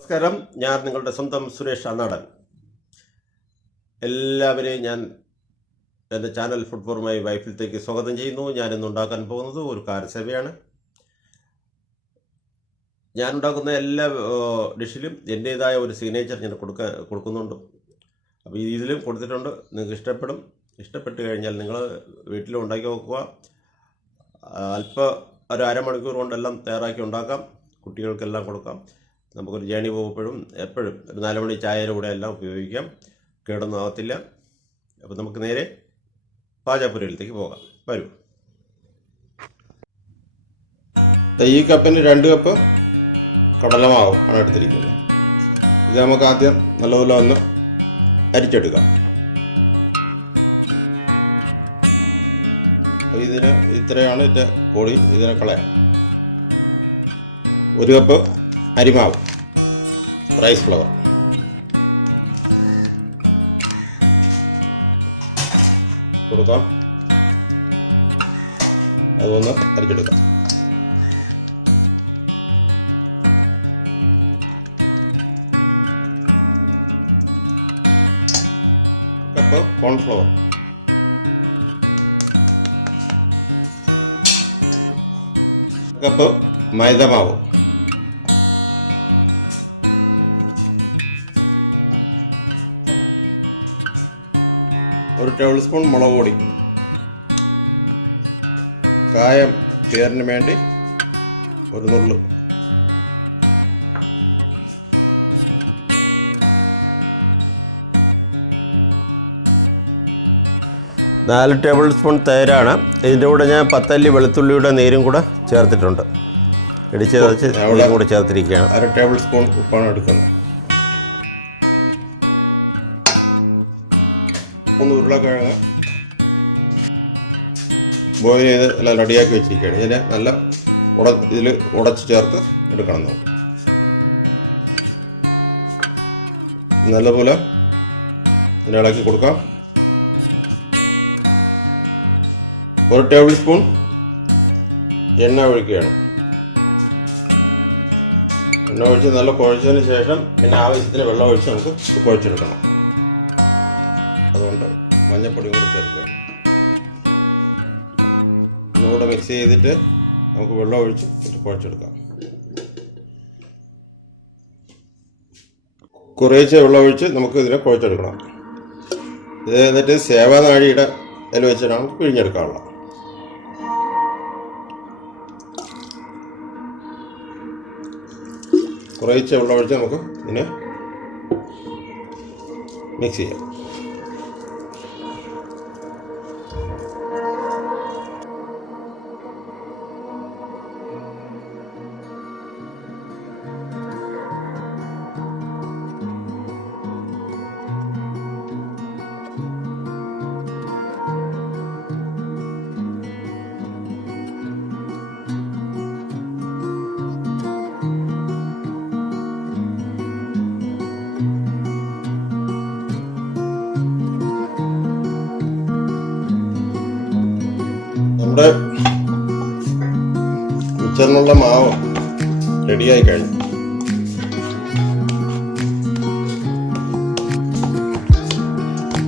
നമസ്കാരം, ഞാൻ നിങ്ങളുടെ സ്വന്തം സുരേഷ് അനാടൻ. എല്ലാവരെയും ഞാൻ എൻ്റെ ചാനൽ ഫുഡ് ഫോർ മൈ വൈഫിലത്തേക്ക് സ്വാഗതം ചെയ്യുന്നു. ഞാനിന്ന് ഉണ്ടാക്കാൻ പോകുന്നത് ഒരു കാരസേവയാണ്. ഞാൻ ഉണ്ടാക്കുന്ന എല്ലാ ഡിഷിലും എൻ്റേതായ ഒരു സിഗ്നേച്ചർ ഞാൻ കൊടുക്കുന്നുണ്ട്. അപ്പോൾ ഇതിലും കൊടുത്തിട്ടുണ്ട്. നിങ്ങൾക്ക് ഇഷ്ടപ്പെട്ട് കഴിഞ്ഞാൽ നിങ്ങൾ വീട്ടിലും ഉണ്ടാക്കി നോക്കുക. ഒരു അരമണിക്കൂർ കൊണ്ടെല്ലാം തയ്യാറാക്കി ഉണ്ടാക്കാം. കുട്ടികൾക്കെല്ലാം കൊടുക്കാം. നമുക്കൊരു ജേണി പോകുമ്പോഴും എപ്പോഴും ഒരു 4 മണി ചായയുടെ കൂടെ എല്ലാം ഉപയോഗിക്കാം. കേടൊന്നും ആകത്തില്ല. അപ്പോൾ നമുക്ക് നേരെ പാചകപ്പുരയിലേക്ക് പോകാം. വരൂ. ഈ കപ്പിന് 2 കപ്പ് കടലമാവ് ആണ് എടുത്തിരിക്കുന്നത്. ഇത് നമുക്ക് ആദ്യം നല്ലപോലെ ഒന്ന് അരിച്ചെടുക്കാം. അപ്പോൾ ഇതിന് ഇത്രയാണ് ഇതിൻ്റെ പൊടി. ഇതിനെ കളയാം. 1 കപ്പ് അരിമാവ്, റൈസ് ഫ്ലവർ, കൊടുക്കാം. അതൊന്ന് അരിച്ചെടുക്കാം. കപ്പ് കോൺഫ്ലവർ, കപ്പ് മൈദ മാവ്, 1 ടേബിൾ സ്പൂൺ മുളക് പൊടി, കായം പേരിന് വേണ്ടി 1 നുള്ളു, നാല് ടേബിൾ സ്പൂൺ തൈരാണ്. ഇതിൻ്റെ കൂടെ ഞാൻ 10 അല്ലി വെളുത്തുള്ളിയുടെ നീരും കൂടെ ചേർത്തിട്ടുണ്ട്. ഇടിച്ച് ചതച്ച് നീരും കൂടെ ചേർത്തിരിക്കുകയാണ്. 1 ടേബിൾ സ്പൂൺ ഉപ്പാണ് എടുക്കുന്നത്. 1 ഉരുളക്കിഴങ്ങ് ബോയിൽ ചെയ്ത് എല്ലാം റെഡിയാക്കി വെച്ചിരിക്കുകയാണ്. ഇതിനെ നല്ല ഇതിൽ ഉടച്ച് ചേർത്ത് എടുക്കണം. നമുക്ക് നല്ലപോലെ ഇതിനെ ഇളക്കി കൊടുക്കാം. 1 ടേബിൾ സ്പൂൺ എണ്ണ ഒഴിക്കുകയാണ്. എണ്ണ ഒഴിച്ച് നല്ല കുഴച്ചതിന് ശേഷം പിന്നെ ആവശ്യത്തിന് വെള്ളം ഒഴിച്ച് നമുക്ക് കുഴച്ചെടുക്കണം. അതുകൊണ്ട് മഞ്ഞൾപ്പൊടി കൂടി ചേർക്കുക. ഒന്നുകൂടെ മിക്സ് ചെയ്തിട്ട് നമുക്ക് വെള്ളം ഒഴിച്ച് കുഴച്ചെടുക്കാം. കുറേശ്ശെ വെള്ളം ഒഴിച്ച് നമുക്ക് ഇതിനെ കുഴച്ചെടുക്കണം. ഇത് എന്നിട്ട് സേവാനാഴിയുടെ അതിൽ വെച്ചിട്ട് നമുക്ക് പിഴിഞ്ഞെടുക്കാനുള്ളത്. കുറേശ്ശെ വെള്ളം ഒഴിച്ച് നമുക്ക് ഇതിനെ മിക്സ് ചെയ്യാം. നമ്മുടെ മിച്ചറിനുള്ള മാവ് റെഡിയായി കഴിഞ്ഞു.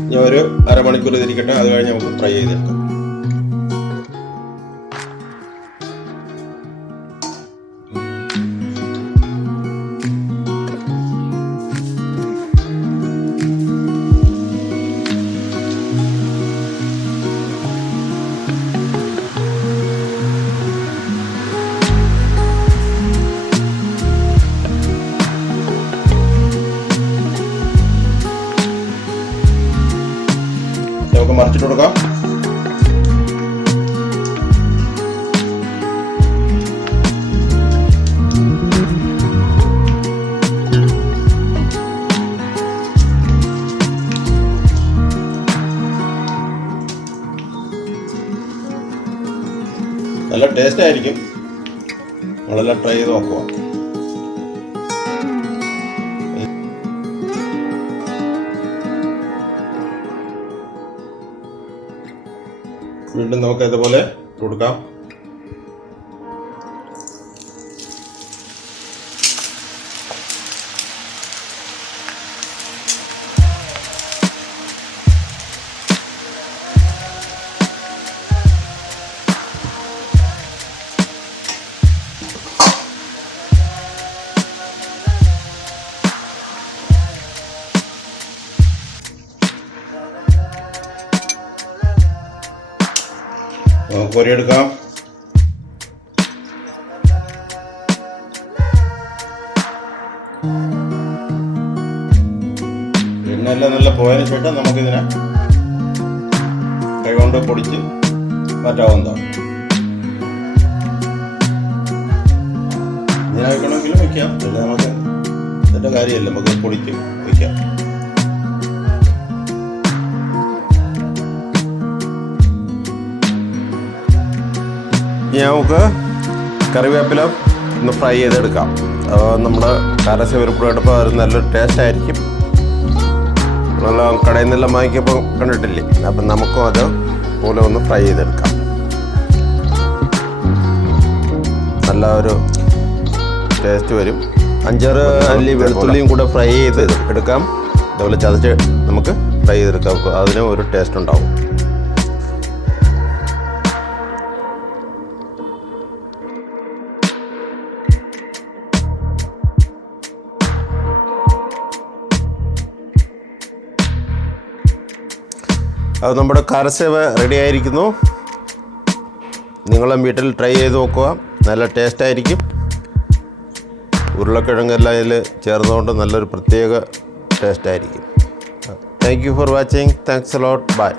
ഇനി ഒരു അരമണിക്കൂർ ഇതിരിക്കട്ടെ. അത് കഴിഞ്ഞ് നമുക്ക് ഫ്രൈ ചെയ്തെടുക്കാം. നമുക്ക് മറിച്ചിട്ട് കൊടുക്കാം. നല്ല ടേസ്റ്റ് ആയിരിക്കും. നമ്മളെല്ലാം ട്രൈ ചെയ്ത് നോക്കുക. വീണ്ടും നമുക്ക് ഇതുപോലെ കൊടുക്കാം. കോരിയെടുക്കാം. എണ്ണയെല്ലാം നല്ല പോയതിനു ശേഷം നമുക്കിതിനെ കൈകൊണ്ട് പൊടിച്ച് മാറ്റാവുന്നതാണ്. ഇങ്ങനെ വയ്ക്കണമെങ്കിലും വയ്ക്കാം, പിന്നെ നമുക്ക് ഇതിൻ്റെ കാര്യമല്ല, നമുക്ക് പൊടിച്ച് വയ്ക്കാം. ഇനി നമുക്ക് കറിവേപ്പില ഒന്ന് ഫ്രൈ ചെയ്തെടുക്കാം. നമ്മുടെ കാരസേവ് ഉൾപ്പെടെടുപ്പോൾ അത് നല്ലൊരു ടേസ്റ്റ് ആയിരിക്കും. നല്ല കടയിൽ നിന്നെല്ലാം വാങ്ങിക്കുമ്പോൾ കണ്ടിട്ടില്ലേ, അപ്പം നമുക്കും അത് പോലെ ഒന്ന് ഫ്രൈ ചെയ്തെടുക്കാം. നല്ല ഒരു ടേസ്റ്റ് വരും. 5-6 അല്ലി വെളുത്തുള്ളിയും കൂടെ ഫ്രൈ ചെയ്ത് എടുക്കാം. അതുപോലെ ചതച്ച് നമുക്ക് ഫ്രൈ ചെയ്തെടുക്കാം. അതിനും ഒരു ടേസ്റ്റ് ഉണ്ടാവും. അത് നമ്മുടെ കരസേവ് റെഡി ആയിരിക്കുന്നു. നിങ്ങളും വീട്ടിൽ ട്രൈ ചെയ്ത് നോക്കുക, നല്ല ടേസ്റ്റായിരിക്കും. ഉരുളക്കിഴങ്ങെല്ലാം ഇതിൽ ചേർന്നുകൊണ്ട് നല്ലൊരു പ്രത്യേക ടേസ്റ്റായിരിക്കും. Thank you for watching. Thanks a lot. By.